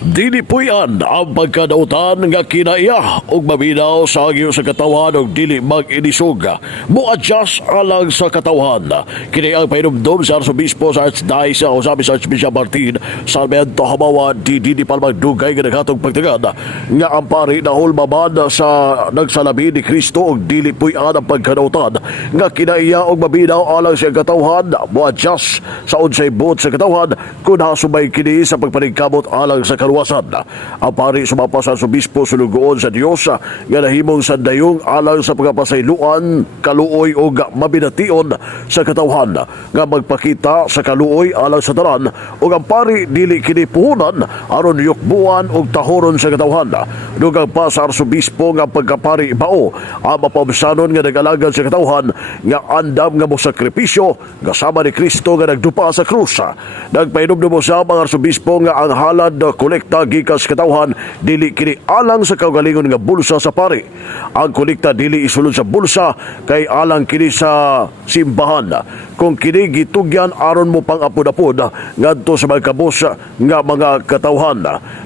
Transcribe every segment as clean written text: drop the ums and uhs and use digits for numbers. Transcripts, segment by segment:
Dili Puy-An ang pagkadautan nga kinaiya og maminaw sa agyo sa katawhan og dili mag-inisog. Mo-adjust alang sa katawhan. Kini ang pahinumdum sa Arsobispo sa Archdiocese o sabi sa Archbishop Martin sa Almento Hamawa di palmagdugay nga naghatong pagtagad nga ang pari na hulmaman sa nagsalabi ni Kristo og dili Puy-An ang pagkadautan nga kinaiya og maminaw alang sa katawhan. Mo-adjust sa unsay buot sa katawhan kung hasumay kini sa pagpaningkamot alang sa kaluwasan. Ang pari sumapas sa Arsobispo sulugoon sa Dios nga nahimong sandayong alang sa pagpasayloan, kaluoy o mabination sa katawhan nga magpakita sa kaluoy alang sa tanan o ang pari dili kini puhunan aron yukbuan og tahoron sa katawhan. Dugang pa sa Arsobispo nga pagkapari bao ang mapamsanon nga nag-alagad sa katawhan nga andam nga mosakripisyo kasama ni Kristo nga nagdupa sa krus. Nagpahinumdum sa mga Arsobispo nga ang halad kolekta gikas katawhan dili kini alang sa kaugalingon nga bulsa sa pari. Ang kolekta dili isulod sa bulsa kay alang kini sa simbahan. Kung kini gitugyan aron mo pang apod-apod ngadto sa mga kabos nga mga katawhan.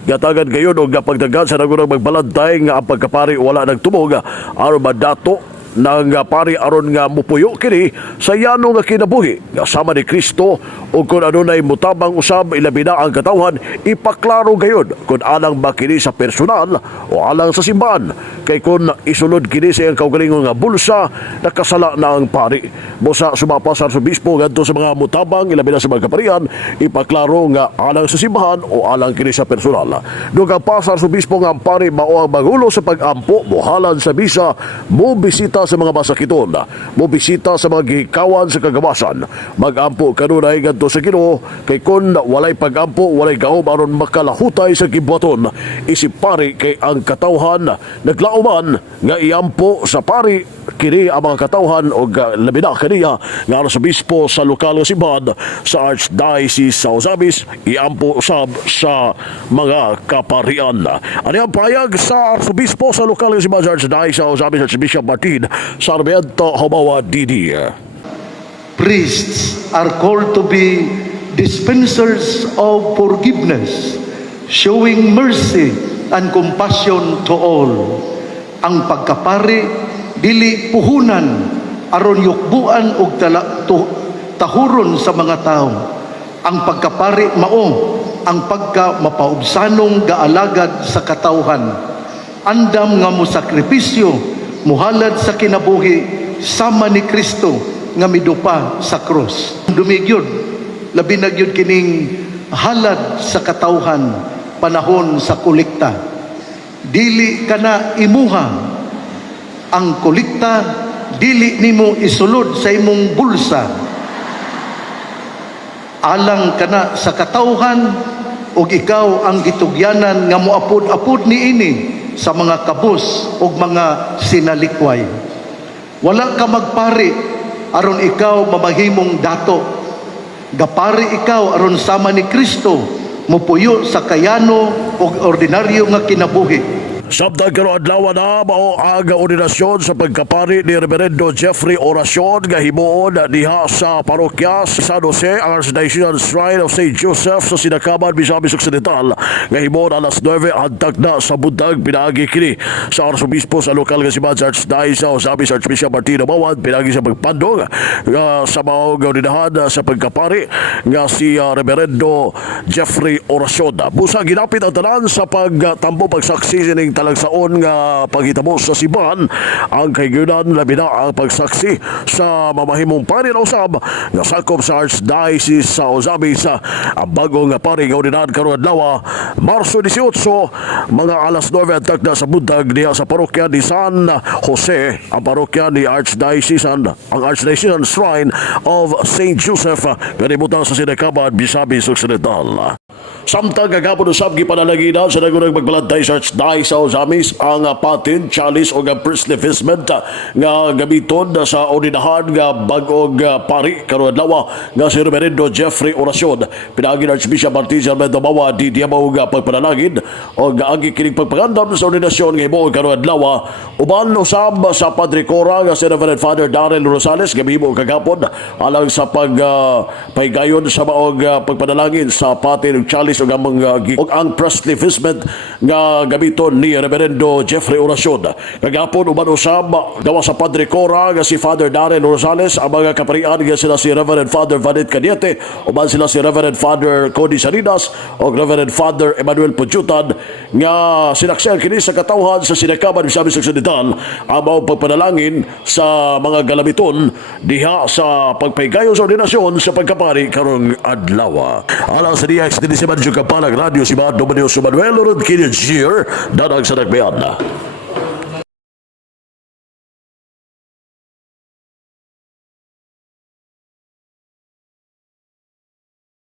Gatagan gayon og napagdagan sa nagunang magbalantay nga ang pagkapari wala nagtumog aron madato nang pari aron nga mupuyo kini sa yano nga kinabuhi nga sama ni Kristo o kung adunay mutabang usab ilabi na ang katawhan ipaklaro gayon kung alang ba kini sa personal o alang sa simbahan kay kung isulod kini sa iyang kaugalingon nga bulsa nakasala na ang pari. Mosa sumapas sa Arsobispo ngadto sa mga mutabang ilabi na sa mga Kaparian ipaklaro nga alang sa simbahan o alang kini sa personal. Dugang pa sa Arsobispo nga ang pari mao ang magulo sa pag-ampo mohalan sa bisa mo bisita sa mga masakiton, mo bisita sa mga gikawan sa kagawasan, mag-ampo kanunay ngadto sa Ginoo kay kun walay pag-ampo walay gaom aron makalahutay sa gibuhaton isip pari kay ang katawhan naglauman nga iampo sa pari kini ang mga katawhan o labi na kaniya nga Arsobispo sa lokal nga simbahan sa Archdiocese sa Ozamis iampo usab sa mga Kaparian. Ano ang payag sa Arsobispo sa lokal nga simbahan sa Archdiocese sa Ozamis Archbishop Martin sa Almento Hamawa Dili. Priests are called to be dispensers of forgiveness, showing mercy and compassion to all. Ang pagkapari dili puhunan aron yukbuan og tahuron sa mga tao. Ang pagkapari mao ang pagka mapaubsanong gaalagad sa katawhan. Andam nga mo sakripisyo muhalad sa kinabuhi sama ni Kristo nga midupa sa krus. Dumigyod labi na gyud kining halad sa katawhan panahon sa kolekta. Dili kana imuha ang kolekta, dili nimo isulod sa imong bulsa. Alang kana sa katawhan ug ikaw ang gitugyanan nga moapod-apod niini sa mga kabos ug mga sinalikway. Wala ka magpari aron ikaw mamahimong dato. Gapari ikaw aron sama ni Kristo mupuyo sa kayano ug ordinaryo nga kinabuhi. Sabtang karon adlaw na mao ang ordinasyon sa pagkapari ni Reverendo Jeffrey Oracion nga himuon diha sa parokya San Jose ang Archdiocese Shrine of St. Joseph sa Sinakaban, Misamis Occidental nga himuon alas 9 hangtod na sa buntag. Pinaagi kini sa Arsobispo sa lokal nga simbahan sa Archdiocese o sabi sa Archbishop Martin Mawad pinaagi sa pagpandong sa mao nga ordinahan sa pagkapari nga si Reverendo Jeffrey Oracion. Busa ginapit ang tanan sa pagtambo pagsaksi ning talagsaon nga paghitabo sa simbahan ang kahigayunan labi na ang pagsaksi sa mamahimong pari na usab nga sakop sa Archdiocese sa Ozamis ang bagong pari nga ordinahan karon adlaw Marso 18 mga alas 9 hangtod na sa buntag diha sa parokya ni San Jose ang parokya ni Archdiocese ang Archdiocese Shrine of St. Joseph kalibutan sa Sinakaban, Misamis Occidental. Samtang kagapon usab gipanalangina sa nagunang magbalantay sa Archdiocese sa Ozamis ang patin, chalice o priestly vestment nga gamiton sa ordinahan nga bag-og pari karon adlaw nga si Reverendo Jeffrey Oracion. Pinaagi ng Archbishop Martin sa Almento Hamawa di diamaw nga pagpanalangin o agi kining pagpagandam sa ordinasyon nga himuon karon adlaw uban usab sa Padre Cora nga si Reverend Father Darrell Rosales gahimo kagapon alang sa pagpaygayon sa maog pagpanalangin sa patin chalice ug ang mga ug ang Presley Fismet nga gamiton ni Reverendo Jeffrey Oracion. Kagapon uban usab gawa sa Padre Cora nga si Father Darren Rosales, ang mga kaparian nga sila si Reverend Father Vanet Caniete, uban sila si Reverend Father Cody Salinas o Reverend Father Emmanuel Pujutan nga sinaksel kini sa katawhan sa Sinakaban Misamis Occidental ang maong pagpanalangin sa mga galamiton diha sa pagpaygayo sa ordinasyon sa pagkapari karong adlaw. Alang sa diya extendisiman yung kapalang radio si Maad Dominio Manuel Urod Kini Gier, danang sa nagbayan.